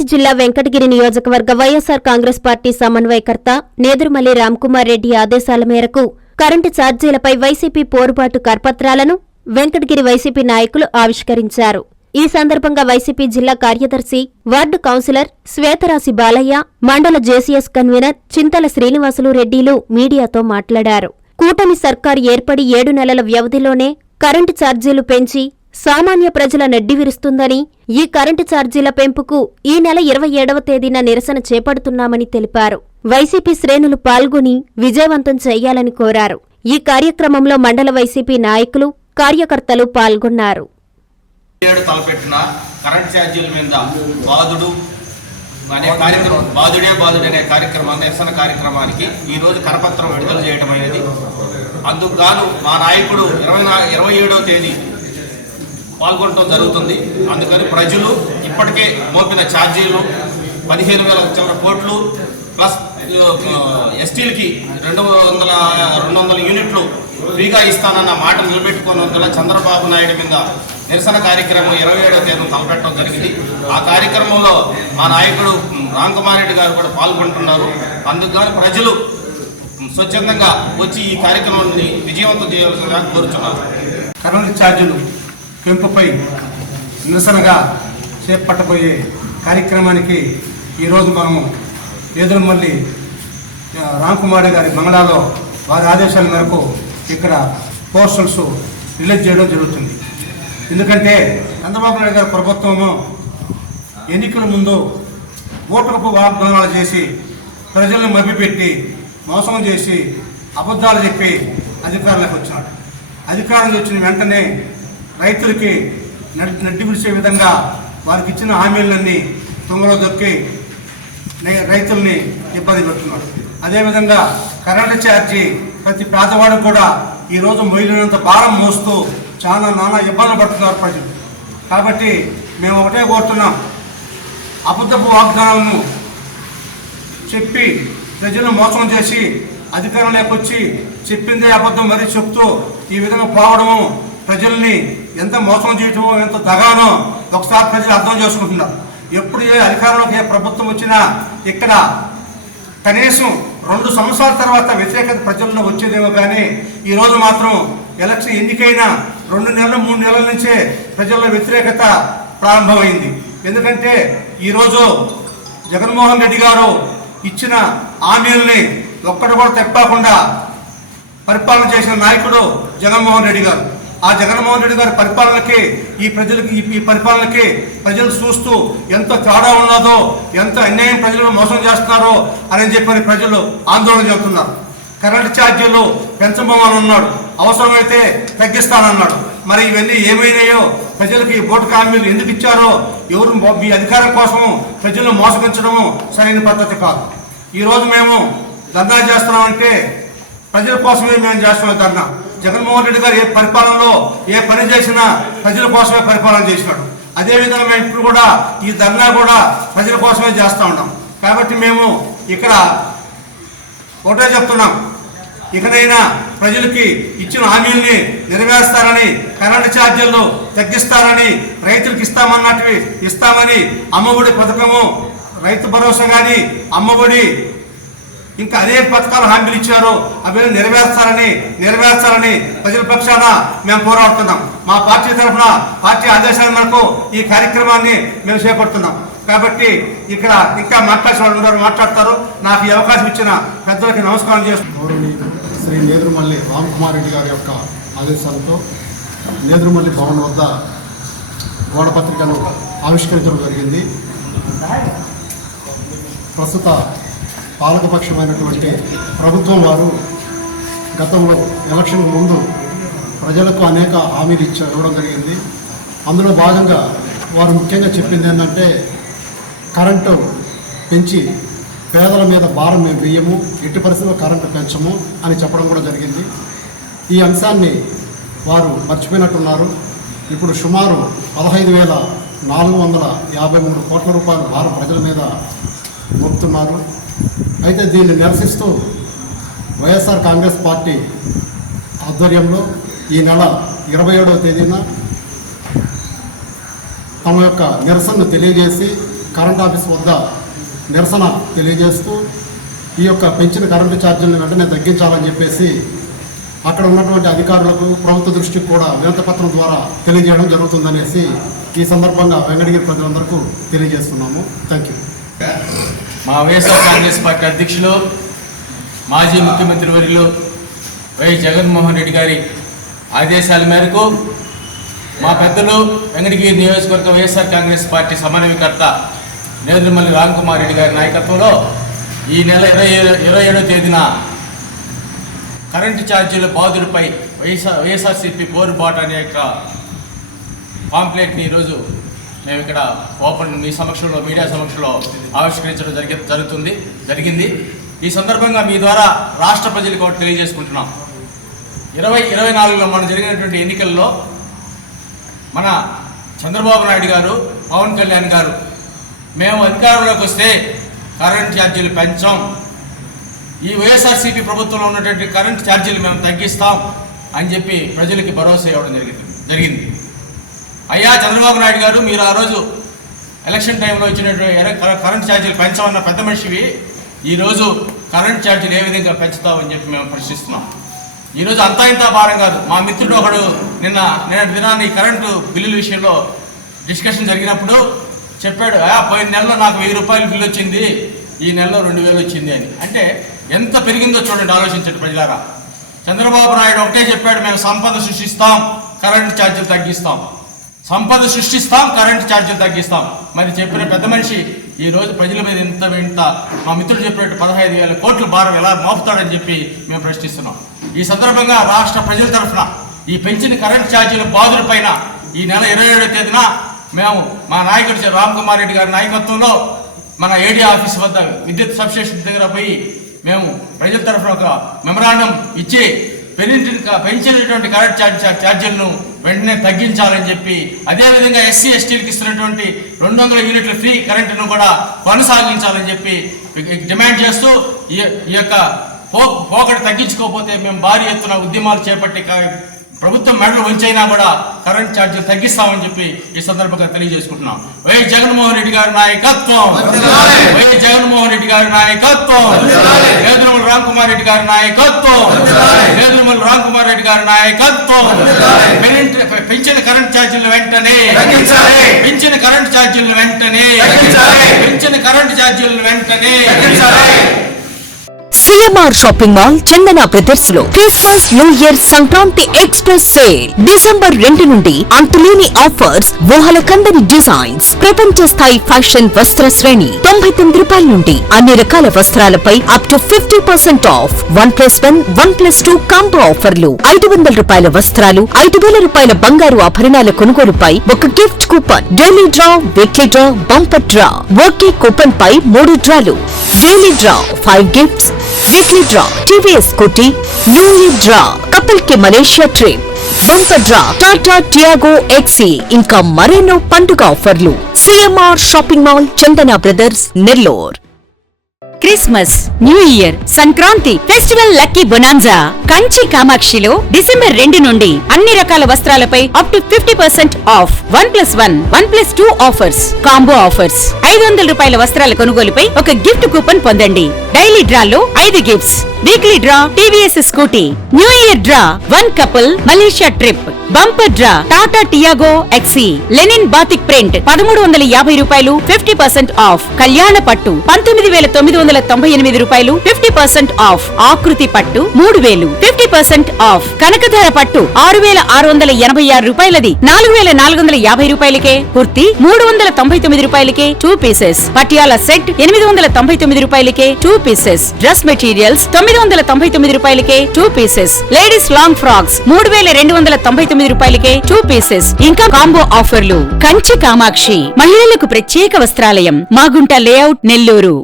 తిరుపతి జిల్లా వెంకటగిరి నియోజకవర్గ వైఎస్సార్ కాంగ్రెస్ పార్టీ సమన్వయకర్త నేదురుమల్లి రామ్కుమార్ రెడ్డి ఆదేశాల మేరకు కరెంటు ఛార్జీలపై వైసీపీ పోరుబాటు కరపత్రాలను వెంకటగిరి వైసీపీ నాయకులు ఆవిష్కరించారు. ఈ సందర్భంగా వైసీపీ జిల్లా కార్యదర్శి, వార్డు కౌన్సిలర్ శ్వేతరాశి బాలయ్య, మండల జేసీఎస్ కన్వీనర్ చింతల శ్రీనివాసులు రెడ్డిలు మీడియాతో మాట్లాడారు. కూటమి సర్కారు ఏర్పడి 7 నెలల వ్యవధిలోనే కరెంటు ఛార్జీలు పెంచి సామాన్య ప్రజల నడ్డివిరుస్తుందని, ఈ కరెంటు ఛార్జీల పెంపుకు ఈ నెల 27వ తేదీన నిరసన చేపడుతున్నామని తెలిపారు. వైసీపీ శ్రేణులు పాల్గొని విజయవంతం చేయాలని కోరారు. ఈ కార్యక్రమంలో మండల వైసీపీ నాయకులు, కార్యకర్తలు పాల్గొన్నారు. తలపెట్టిన కరెంట్ ఛార్జీల మీద బాదుడే అనే కార్యక్రమం, నిరసన కార్యక్రమానికి ఈరోజు కరపత్రం విడుదల చేయడం అనేది. అందుకు గాను మా నాయకుడు 27వ తేదీ పాల్గొనడం జరుగుతుంది. అందుకని ప్రజలు ఇప్పటికే మోపిన ఛార్జీలు 15,000 కోట్లు ప్లస్ ఎస్టీలకి 200 యూనిట్లు ఫ్రీగా ఇస్తానన్న మాట నిలబెట్టుకున్నందున చంద్రబాబు నాయుడు మీద నిరసన కార్యక్రమం 27వ తేదీన తలపెట్టడం జరిగింది. ఆ కార్యక్రమంలో మా నాయకుడు రామ్కుమార్ రెడ్డి గారు కూడా పాల్గొంటున్నారు. అందుకు గాను ప్రజలు స్వచ్ఛందంగా వచ్చి ఈ కార్యక్రమాన్ని విజయవంతం చేయాల్సిందిగా కోరుతున్నారు. కరెంటు ఛార్జీలు పెంపుపై నిరసనగా చేపట్టబోయే కార్యక్రమానికి ఈరోజు మనము నేదురుమల్లి రామ్కుమార్ గారి బంగ్లాలో వారి ఆదేశాల మేరకు ఇక్కడ పోస్టల్స్ రిలీజ్ చేయడం జరుగుతుంది. ఎందుకంటే చంద్రబాబు నాయుడు గారి ప్రభుత్వము ఎన్నికల ముందు ఓటుకు వాగ్దానాలు చేసి ప్రజలను మభ్యపెట్టి మోసం చేసి అబద్ధాలు చెప్పి అధికారంలోకి వచ్చినాడు. అధికారంలో వచ్చిన వెంటనే రైతులకి నడ్డి విడిచే విధంగా వారికి ఇచ్చిన హామీలన్నీ తుంగలో దొక్కి రైతుల్ని ఇబ్బంది పెడుతున్నాడు. అదేవిధంగా కరెంటు ఛార్జీ ప్రతి పేదవాడు కూడా ఈరోజు మొయిలినంత భారం మోస్తూ చాలా నానా ఇబ్బందులు పడుతున్నారు ప్రజలు. కాబట్టి మేము ఒకటే కోరుతున్నాం, అబద్ధపు వాగ్దానాలను చెప్పి ప్రజలను మోసం చేసి అధికారంలోకి వచ్చి చెప్పిందే అబద్ధం మరీ చెప్తూ ఈ విధంగా పోవడము, ప్రజల్ని ఎంత మోసం చేయటమో, ఎంత దగానో ఒకసారి ప్రజలు అర్థం చేసుకుంటున్నారు. ఎప్పుడు ఏ అధికారంలోకి ఏ ప్రభుత్వం వచ్చినా ఇక్కడ కనీసం 2 సంవత్సరాల తర్వాత వ్యతిరేకత ప్రజల్లో వచ్చేదేమో, కానీ ఈరోజు మాత్రం ఎలక్షన్ ఎన్నికైనా 2 నెలలు 3 నెలల నుంచే ప్రజల్లో వ్యతిరేకత ప్రారంభమైంది. ఎందుకంటే ఈరోజు జగన్మోహన్ రెడ్డి గారు ఇచ్చిన హామీలని ఒక్కటి కూడా తప్పకుండా పరిపాలన చేసిన నాయకుడు జగన్మోహన్ రెడ్డి గారు. ఆ జగన్మోహన్ రెడ్డి గారి పరిపాలనకి ఈ పరిపాలనకి ప్రజలు చూస్తూ ఎంత తేడా ఉన్నదో, ఎంత అన్యాయం ప్రజలను మోసం చేస్తున్నారో అని చెప్పని ప్రజలు ఆందోళన చెబుతున్నారు. కరెంటు ఛార్జీలు పెంచబోమని అన్నాడు, అవసరమైతే తగ్గిస్తానన్నాడు. మరి ఇవన్నీ ఏమైనాయో, ప్రజలకి ఓటు హామీలు ఎందుకు ఇచ్చారో, ఎవరు మీ అధికారం కోసం ప్రజలను మోసగించడము సరైన పద్ధతి కాదు. ఈరోజు మేము ధర్నా చేస్తున్నామంటే ప్రజల కోసమే మేము చేస్తున్నాం ధర్నా. జగన్మోహన్ రెడ్డి గారు ఏ పరిపాలనలో ఏ పని చేసినా ప్రజల కోసమే పరిపాలన చేసినాడు. అదేవిధంగా మేము ఇప్పుడు కూడా ఈ ధర్నా కూడా ప్రజల కోసమే చేస్తూ ఉన్నాం. కాబట్టి మేము ఇక్కడ ఒకటే చెప్తున్నాం, ఇకనైనా ప్రజలకి ఇచ్చిన హామీల్ని నెరవేరుస్తారని, కరెంటు ఛార్జీలు తగ్గిస్తారని, రైతులకు ఇస్తామన్నట్టు ఇస్తామని, అమ్మఒడి పథకము, రైతు భరోసా కానీ, అమ్మఒడి, ఇంకా అనేక పథకాలు హామీలు ఇచ్చారో అవి నెరవేర్చాలని ప్రజల పక్షాన మేము పోరాడుతున్నాం. మా పార్టీ తరఫున పార్టీ ఆదేశాల మేరకు ఈ కార్యక్రమాన్ని మేము చేపడుతున్నాం. కాబట్టి ఇక్కడ ఇంకా మాట్లాడే వాళ్ళు మాట్లాడతారు. నాకు ఈ అవకాశం ఇచ్చిన పెద్దలకి నమస్కారం చేస్తున్నాను. శ్రీ నేదురుమల్లి రామ్కుమార్ రెడ్డి గారి యొక్క ఆదేశాలతో నేదురుమల్లి భవన్ వద్ద గోడపత్రికను ఆవిష్కరించడం జరిగింది. ప్రస్తుత పాలకపక్షమైనటువంటి ప్రభుత్వం వారు గతంలో ఎలక్షన్ ముందు ప్రజలకు అనేక హామీలు ఇవ్వడం జరిగింది. అందులో భాగంగా వారు ముఖ్యంగా చెప్పింది ఏంటంటే, కరెంటు పెంచి పేదల మీద భారం మేము వేయము, ఎట్టి పరిస్థితుల్లో కరెంటు పెంచము అని చెప్పడం కూడా జరిగింది. ఈ అంశాన్ని వారు మర్చిపోయినట్టున్నారు. ఇప్పుడు సుమారు 15,453 కోట్ల రూపాయల భారం ప్రజల మీద మోపుతున్నారు. అయితే దీన్ని నిరసిస్తూ వైఎస్ఆర్ కాంగ్రెస్ పార్టీ ఆధ్వర్యంలో ఈ నెల 27వ తేదీన తమ యొక్క నిరసనను తెలియజేసి కరెంట్ ఆఫీస్ వద్ద నిరసన తెలియజేస్తూ ఈ యొక్క పెంచిన కరెంటు ఛార్జీలను వెంటనే తగ్గించాలని చెప్పేసి అక్కడ ఉన్నటువంటి అధికారులకు ప్రభుత్వ దృష్టికి కూడా వినతిపత్రం ద్వారా తెలియజేయడం జరుగుతుందనేసి ఈ సందర్భంగా వెంకటగిరి ప్రజలందరికీ తెలియజేస్తున్నాము. Thank you. మా వైఎస్ఆర్ కాంగ్రెస్ పార్టీ అధ్యక్షులు మాజీ ముఖ్యమంత్రి వర్యులు వైఎస్ జగన్మోహన్ రెడ్డి గారి ఆదేశాల మేరకు మా పెద్దలు వెంకటగిరి నియోజకవర్గ వైఎస్ఆర్ కాంగ్రెస్ పార్టీ సమన్వయకర్త నేదురుమల్లి రామ్కుమార్ రెడ్డి గారి నాయకత్వంలో ఈ నెల 27వ తేదీన కరెంటు ఛార్జీల బాధుడిపై వైఎస్ఆర్సీపీ పోరుబాటు అనే యొక్క పాంప్లెట్ని ఈరోజు మేము ఇక్కడ మీ సమక్షంలో మీడియా సమక్షంలో ఆవిష్కరించడం జరిగింది. ఈ సందర్భంగా మీ ద్వారా రాష్ట్ర ప్రజలకు ఒకటి తెలియజేసుకుంటున్నాం. 2024లో మనం జరిగినటువంటి ఎన్నికల్లో మన చంద్రబాబు నాయుడు గారు, పవన్ కళ్యాణ్ గారు మేము అధికారంలోకి వస్తే కరెంట్ ఛార్జీలు పెంచాం, ఈ వైఎస్ఆర్సీపీ ప్రభుత్వంలో ఉన్నటువంటి కరెంట్ ఛార్జీలు మేము తగ్గిస్తాం అని చెప్పి ప్రజలకి భరోసా ఇవ్వడం జరిగింది. అయ్యా చంద్రబాబు నాయుడు గారు, మీరు ఆ రోజు ఎలక్షన్ టైంలో ఇచ్చినటువంటి కరెంట్ ఛార్జీలు పెంచామన్న పెద్ద మనిషివి, ఈరోజు కరెంట్ ఛార్జీలు ఏ విధంగా పెంచుతామని చెప్పి మేము ప్రశ్నిస్తున్నాం. ఈరోజు అంతా ఇంత భారం కాదు. మా మిత్రుడు ఒకడు నిన్న దినాన్ని కరెంటు బిల్లుల విషయంలో డిస్కషన్ జరిగినప్పుడు చెప్పాడు, పోయిన నెలలో నాకు 1000 రూపాయల బిల్లు వచ్చింది, ఈ నెలలో 2000 వచ్చింది అని. అంటే ఎంత పెరిగిందో చూడండి, ఆలోచించండి ప్రజలారా. చంద్రబాబు నాయుడు ఒకటే చెప్పాడు, మేము సంపద సృష్టిస్తాం, కరెంటు ఛార్జీలు తగ్గిస్తాం, సంపద సృష్టిస్తాం, కరెంటు ఛార్జీలు తగ్గిస్తాం. మరి చెప్పిన పెద్ద మనిషి ఈరోజు ప్రజల మీద ఇంత మా మిత్రుడు చెప్పినట్టు 15,000 కోట్ల భారం ఎలా మోపుతాడని చెప్పి మేము ప్రశ్నిస్తున్నాం. ఈ సందర్భంగా రాష్ట్ర ప్రజల తరఫున ఈ పెంచిన కరెంటు ఛార్జీల బాధల పైన ఈ నెల 27వ తేదీన మేము మా నాయకుడు రామ్కుమార్ రెడ్డి గారి నాయకత్వంలో మన ఏడీ ఆఫీస్ వద్ద విద్యుత్ సబ్స్టేషన్ దగ్గర పోయి మేము ప్రజల తరఫున ఒక మెమరాండం ఇచ్చి పెంచినటువంటి కరెంట్ ఛార్జీలను వెంటనే తగ్గించాలని చెప్పి, అదేవిధంగా ఎస్సీ ఎస్టీలకు ఇస్తున్నటువంటి 200 యూనిట్ల ఫ్రీ కరెంటును కూడా కొనసాగించాలని చెప్పి డిమాండ్ చేస్తూ ఈ యొక్క పోకడ తగ్గించుకోకపోతే మేము భారీ ఎత్తున ఉద్యమాలు చేపట్టి ప్రభుత్వం మెడలు వంచైనా కూడా కరెంట్ ఛార్జీలు తగ్గిస్తామని చెప్పి ఈ సందర్భంగా తెలియజేసుకుంటున్నాం. వైఎస్ జగన్మోహన్ రెడ్డి గారి నాయకత్వం, వైఎస్ జగన్మోహన్ రెడ్డి గారి నాయకత్వం, నేదురుమల్లి రామ్కుమార్ రెడ్డి గారి నాయకత్వం, నేదురుమల్లి రామ్కుమార్ రెడ్డి గారి నాయకత్వం. పెంచిన కరెంట్ ఛార్జీలను వెంటనే పెంచిన కరెంట్ ఛార్జీలను వెంటనే పెంచిన కరెంట్ ఛార్జీలను వెంటనే. CMR shopping mall Chandana brothers లో Christmas new year Sankranti express sale December 2 నుండి అంతులేని ఆఫర్స్, ఊహలకందని డిజైన్స్, ప్రపంచ స్థాయి ఫ్యాషన్ వస్త్ర శ్రేణి 99 రూపాయల నుండి అన్ని రకాల వస్త్రాలపై అప్ టు 50% ఆఫ్. 1+1, 1+2 కాంబో ఆఫర్లు, 500 రూపాయల వస్త్రాలు, 5,000 రూపాయల బంగారు ఆభరణాల కొనుగోలుపై ఒక gift coupon, daily draw, weekly draw, bumper draw, ఒకే కూపన్ పై 3 డ్రాలు, daily draw 5 gifts, weekly draw TVS Scooty, new year draw couple కి Malaysia trip, bumper draw Tata Tiago XE, ఇంకా మరెన్నో పండుగ ఆఫర్లు. CMR shopping mall Chandana brothers Nellore. Christmas, new year, Sankranti festival lucky bonanza Kanchi కామాక్షిలో December 2 నుండి అన్ని రకాల వస్త్రాలపై up to 50% off. 1+1, 1+2 offers, combo offers, 500 రూపాయల వస్త్రాల కొనుగోలుపై ఒక గిఫ్ట్ కూపన్ పొందండి. డైలీ డ్రాలో 5 gifts, weekly draw TVS Scooty, new year draw 1 couple Malaysia trip, bumper draw Tata Tiago XE, linen batik print 1350 రూపాయలు 50% ఆఫ్. కళ్యాణ పట్టు 19,998 రూపాయలు 50% ఆఫ్. ఆకృతి పట్టు 3,000 50% ఆఫ్. కనకధార పట్టు 6,686 రూపాయలది 4,450 రూపాయలకే. కుర్తి 399 రూపాయలకే 2 పీసెస్. పటియాలా సెట్ 899 రూపాయలకే 2 పీసెస్. డ్రెస్ మెటీరియల్స్ 999 రూపాయలకే 2 పీసెస్. లేడీస్ లాంగ్ ఫ్రాక్స్ 3,299 రూపాయలకే 2 పీసెస్. ఇంకా కాంబో ఆఫర్లు. కంచి కామాక్షి మహిళలకు ప్రత్యేక వస్త్రాలయం, మాగుంట లేఅవుట్, నెల్లూరు.